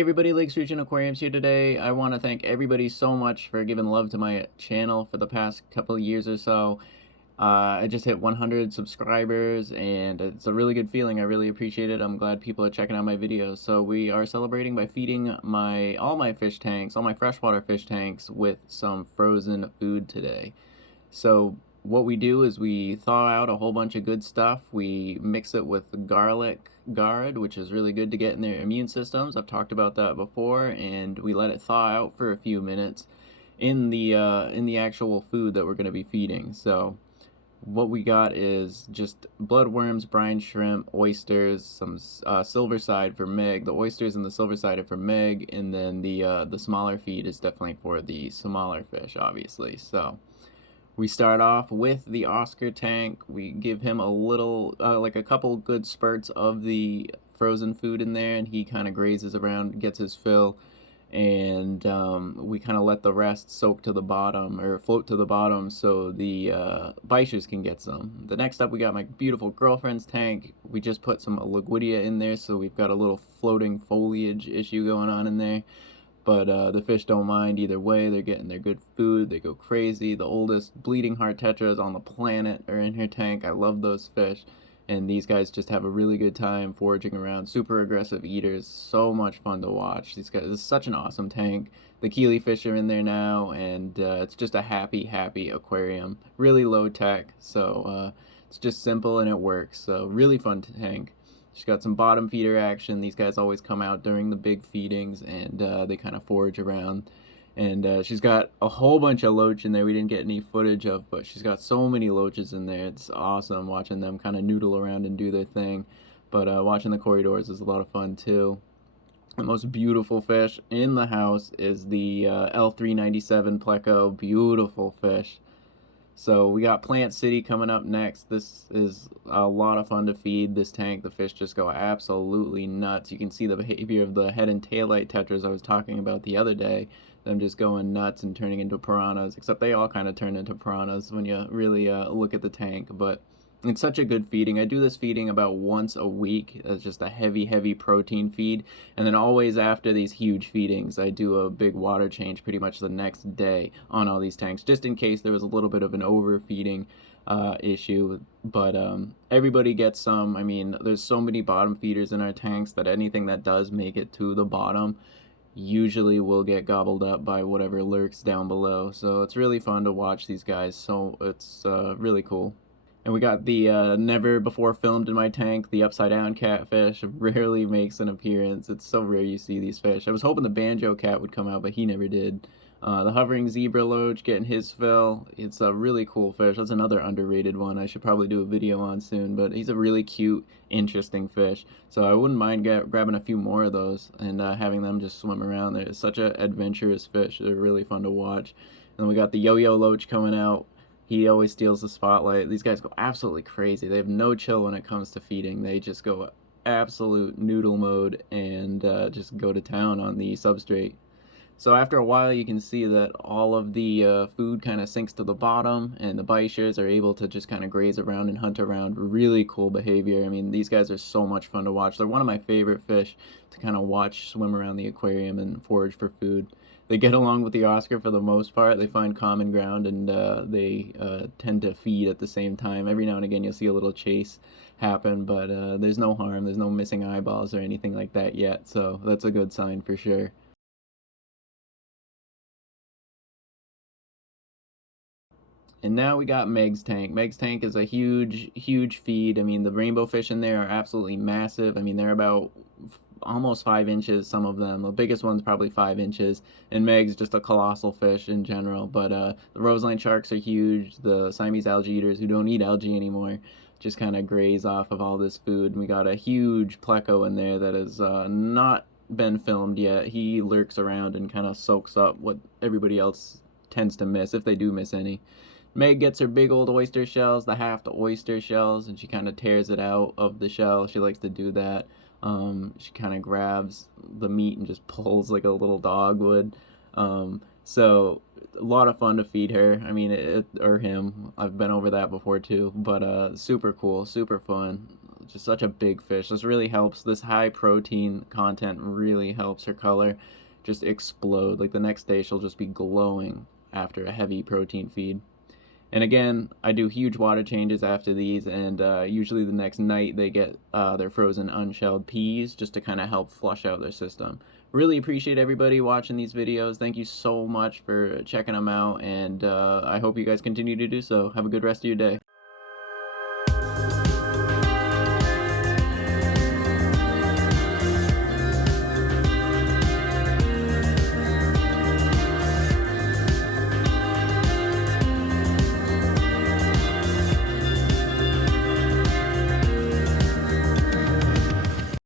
Hey everybody, Lakes Region Aquariums here today. I want to thank everybody so much for giving love to my channel for the past couple of years or so. I just hit 100 subscribers and it's a really good feeling. I really appreciate it. I'm glad people are checking out my videos. So we are celebrating by feeding all my fish tanks, all my freshwater fish tanks with some frozen food today. So what we do is we thaw out a whole bunch of good stuff. We mix it with garlic guard, which is really good to get in their immune systems. I've talked about that before, and we let it thaw out for a few minutes in the actual food that we're going to be feeding. So what we got is just bloodworms, brine shrimp, oysters, some silverside for Meg. The oysters and the silverside are for Meg, and then the smaller feed is definitely for the smaller fish, obviously. So we start off with the Oscar tank. We give him a little, like a couple good spurts of the frozen food in there, and he kind of grazes around, gets his fill, and we kind of let the rest soak to the bottom, or float to the bottom, so the bichers can get some. The next up, we got my beautiful girlfriend's tank. We just put some Liguidia in there, so we've got a little floating foliage issue going on in there. But the fish don't mind either way. They're getting their good food. They go crazy. The oldest bleeding heart tetras on the planet are in her tank. I love those fish. And these guys just have a really good time foraging around. Super aggressive eaters. So much fun to watch. These guys, this is such an awesome tank. The Keeley fish are in there now. And it's just a happy, happy aquarium. Really low tech. So it's just simple and it works. So really fun tank. She's got some bottom feeder action. These guys always come out during the big feedings, and they kind of forage around. And she's got a whole bunch of loach in there we didn't get any footage of, but she's got so many loaches in there. It's awesome watching them kind of noodle around and do their thing. But watching the corridors is a lot of fun too. The most beautiful fish in the house is the L397 Pleco. Beautiful fish. So we got Plant City coming up next. This is a lot of fun to feed this tank. The fish just go absolutely nuts. You can see the behavior of the head and tail light tetras I was talking about the other day. Them just going nuts and turning into piranhas, except they all kind of turn into piranhas when you really look at the tank. But it's such a good feeding. I do this feeding about once a week. It's just a heavy, heavy protein feed. And then always after these huge feedings, I do a big water change pretty much the next day on all these tanks, just in case there was a little bit of an overfeeding issue. But everybody gets some. I mean, there's so many bottom feeders in our tanks that anything that does make it to the bottom usually will get gobbled up by whatever lurks down below. So it's really fun to watch these guys. So it's really cool. And we got the never before filmed in my tank, the upside down catfish. Rarely makes an appearance. It's so rare you see these fish. I was hoping the banjo cat would come out, but he never did. The hovering zebra loach getting his fill. It's a really cool fish. That's another underrated one I should probably do a video on soon, but he's a really cute, interesting fish. So I wouldn't mind grabbing a few more of those and having them just swim around. They're such an adventurous fish. They're really fun to watch. And we got the yo-yo loach coming out. He always steals the spotlight. These guys go absolutely crazy. They have no chill when it comes to feeding. They just go absolute noodle mode and just go to town on the substrate. So after a while, you can see that all of the food kind of sinks to the bottom, and the bichers are able to just kind of graze around and hunt around. Really cool behavior. I mean, these guys are so much fun to watch. They're one of my favorite fish to kind of watch swim around the aquarium and forage for food. They get along with the Oscar for the most part. They find common ground, and they tend to feed at the same time. Every now and again you'll see a little chase happen, but there's no harm. There's no missing eyeballs or anything like that yet, so that's a good sign for sure. And now we got Meg's tank. Meg's tank is a huge, huge feed. I mean, the rainbow fish in there are absolutely massive. I mean, they're about almost 5 inches, some of them. The biggest one's probably 5 inches. And Meg's just a colossal fish in general. But the roseline sharks are huge. The Siamese algae eaters who don't eat algae anymore just kind of graze off of all this food. And we got a huge pleco in there that has not been filmed yet. He lurks around and kind of soaks up what everybody else tends to miss, if they do miss any. Meg gets her big old oyster shells, the half the oyster shells, and she kind of tears it out of the shell. She likes to do that. She kind of grabs the meat and just pulls like a little dog would. So a lot of fun to feed her. I mean, or him. I've been over that before too, but super cool, super fun. just such a big fish. This really helps. This high protein content really helps her color just explode. Like the next day she'll just be glowing after a heavy protein feed. And again, I do huge water changes after these, and usually the next night they get their frozen unshelled peas just to kind of help flush out their system. Really appreciate everybody watching these videos. Thank you so much for checking them out, and I hope you guys continue to do so. Have a good rest of your day.